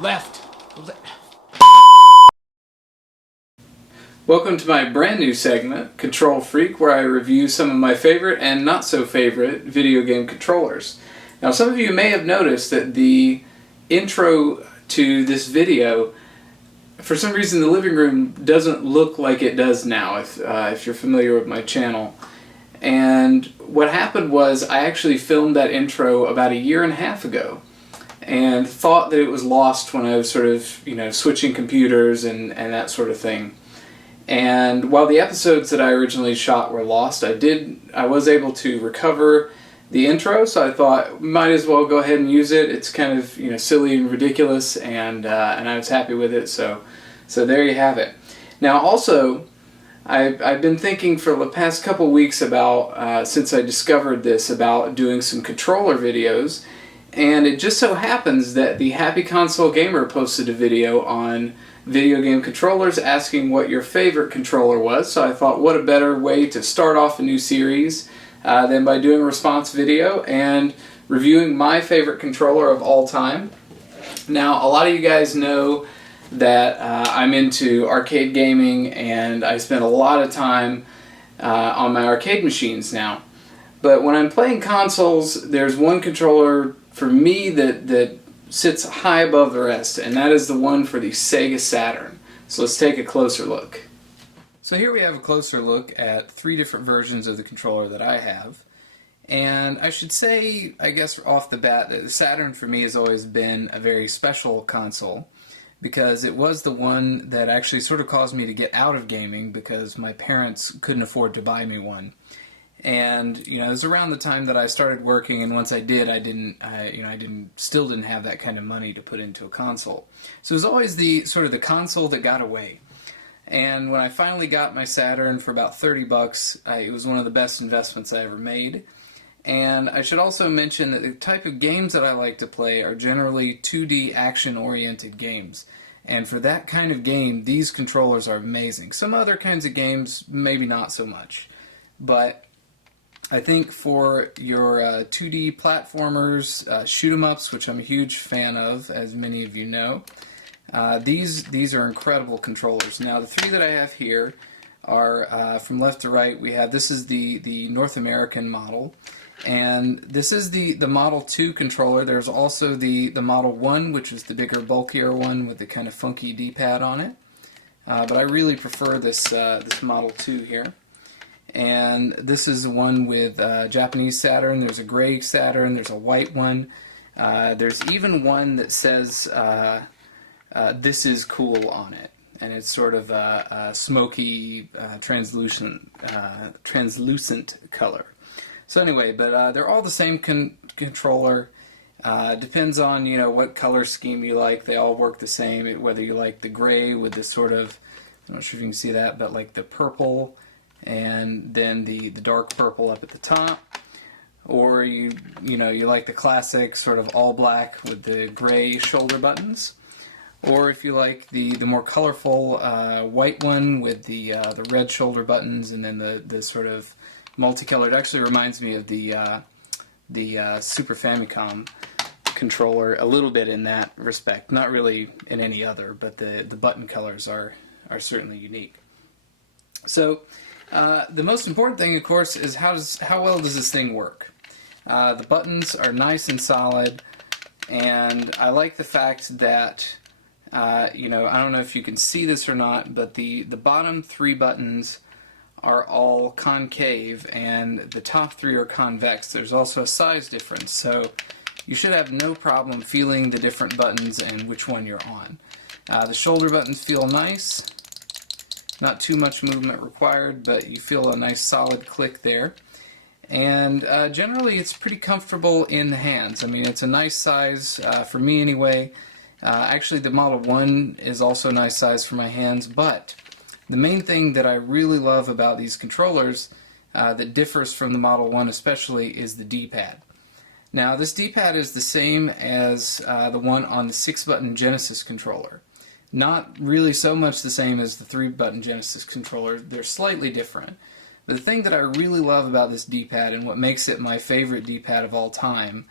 left. Welcome to my brand new segment, Control Freak, where I review some of my favorite and not so favorite video game controllers. Now, some of you may have noticed that the intro to this video, for some reason the living room doesn't look like it does now, if you're familiar with my channel. And what happened was I actually filmed that intro about 1.5 years ago and thought that it was lost when I was sort of, switching computers and that sort of thing. And while the episodes that I originally shot were lost, I was able to recover the intro, so I thought might as well go ahead and use it. It's kind of silly and ridiculous, and I was happy with it. So there you have it. Now also, I've been thinking for the past couple weeks about since I discovered this about doing some controller videos, and it just so happens that the Happy Console Gamer posted a video on video game controllers asking what your favorite controller was. So I thought, what a better way to start off a new series than by doing a response video and reviewing my favorite controller of all time. Now, a lot of you guys know that I'm into arcade gaming, and I spend a lot of time on my arcade machines now. But when I'm playing consoles, there's one controller for me that sits high above the rest, and that is the one for the Sega Saturn. So let's take a closer look. So here we have a closer look at 3 different versions of the controller that I have. And I should say, I guess off the bat, that the Saturn for me has always been a very special console, because it was the one that actually sort of caused me to get out of gaming because my parents couldn't afford to buy me one. And it was around the time that I started working, and once I did, I still didn't have that kind of money to put into a console. So it was always the sort of the console that got away. And when I finally got my Saturn for about $30, it was one of the best investments I ever made. And I should also mention that the type of games that I like to play are generally 2D action-oriented games. And for that kind of game, these controllers are amazing. Some other kinds of games, maybe not so much. But I think for your 2D platformers, shoot-em-ups, which I'm a huge fan of, as many of you know, these are incredible controllers. Now, the 3 that I have here are from left to right. This is the North American model, and this is the Model 2 controller. There's also the Model 1, which is the bigger, bulkier one with the kind of funky D-pad on it. But I really prefer this Model 2 here. And this is the one with Japanese Saturn. There's a gray Saturn. There's a white one. There's even one that says "This is cool" on it, and it's sort of a smoky, translucent color. So anyway, but they're all the same controller. Depends on what color scheme you like. They all work the same. Whether you like the gray with this sort of, I'm not sure if you can see that, but like the purple, and then the dark purple up at the top, or you like the classic sort of all black with the gray shoulder buttons, or if you like the more colorful white one with the red shoulder buttons, and then the sort of multicolored. It actually reminds me of the Super Famicom controller a little bit in that respect, not really in any other, but the button colors are certainly unique. So the most important thing, of course, is how well does this thing work? The buttons are nice and solid, and I like the fact that I don't know if you can see this or not, but the bottom 3 buttons are all concave, and the top 3 are convex. There's also a size difference, so you should have no problem feeling the different buttons and which one you're on. The shoulder buttons feel nice. Not too much movement required, but you feel a nice solid click there. And generally it's pretty comfortable in the hands. I mean, it's a nice size, for me anyway. Actually, the Model 1 is also a nice size for my hands, but the main thing that I really love about these controllers that differs from the Model 1 especially is the D-pad. Now, this D-pad is the same as the one on the 6-button Genesis controller. Not really so much the same as the 3-button Genesis controller. They're slightly different. But the thing that I really love about this D-pad, and what makes it my favorite D-pad of all time,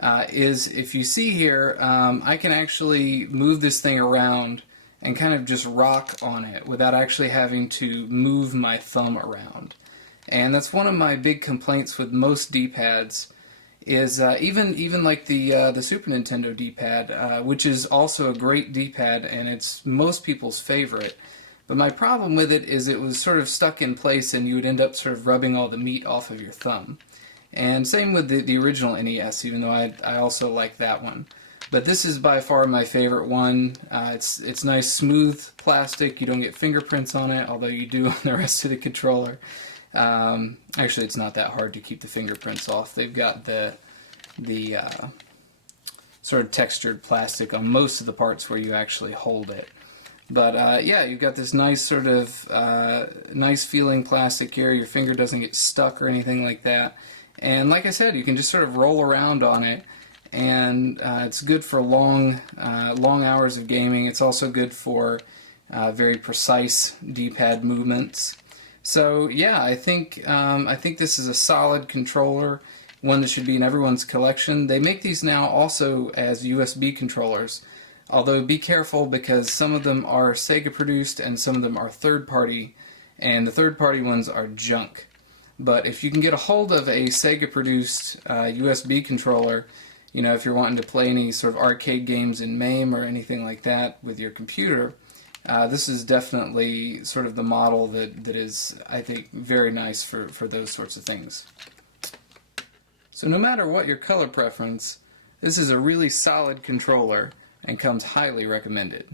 is if you see here, I can actually move this thing around and kind of just rock on it without actually having to move my thumb around. And that's one of my big complaints with most D-pads, is even like the Super Nintendo D-pad, which is also a great D-pad and it's most people's favorite. But my problem with it is it was sort of stuck in place and you would end up sort of rubbing all the meat off of your thumb. And same with the original NES, even though I also like that one. But this is by far my favorite one. It's nice, smooth plastic. You don't get fingerprints on it, although you do on the rest of the controller. Actually, it's not that hard to keep the fingerprints off. They've got the sort of textured plastic on most of the parts where you actually hold it. But yeah, you've got this nice sort of nice feeling plastic here. Your finger doesn't get stuck or anything like that. And like I said, you can just sort of roll around on it, and it's good for long hours of gaming. It's also good for very precise D-pad movements. So yeah, I think this is a solid controller, one that should be in everyone's collection. They make these now also as USB controllers, although be careful because some of them are Sega produced and some of them are third-party, and the third-party ones are junk. But if you can get a hold of a Sega-produced USB controller, you know, if you're wanting to play any sort of arcade games in MAME or anything like that with your computer, this is definitely sort of the model that is, I think, very nice for those sorts of things. So no matter what your color preference, this is a really solid controller and comes highly recommended.